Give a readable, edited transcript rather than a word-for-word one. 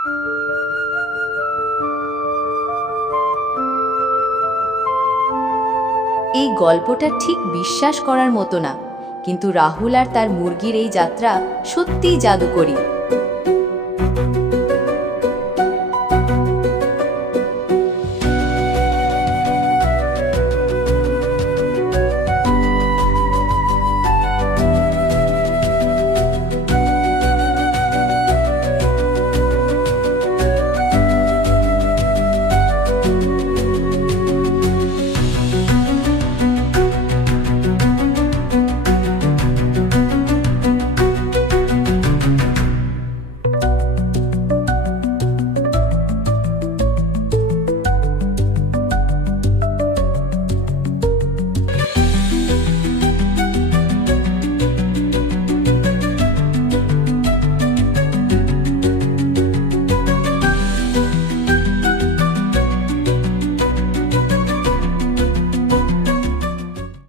এই গল্পটা ঠিক বিশ্বাস করার মতো না, কিন্তু রাহুল আর তার মুরগির এই যাত্রা সত্যিই জাদুকরী।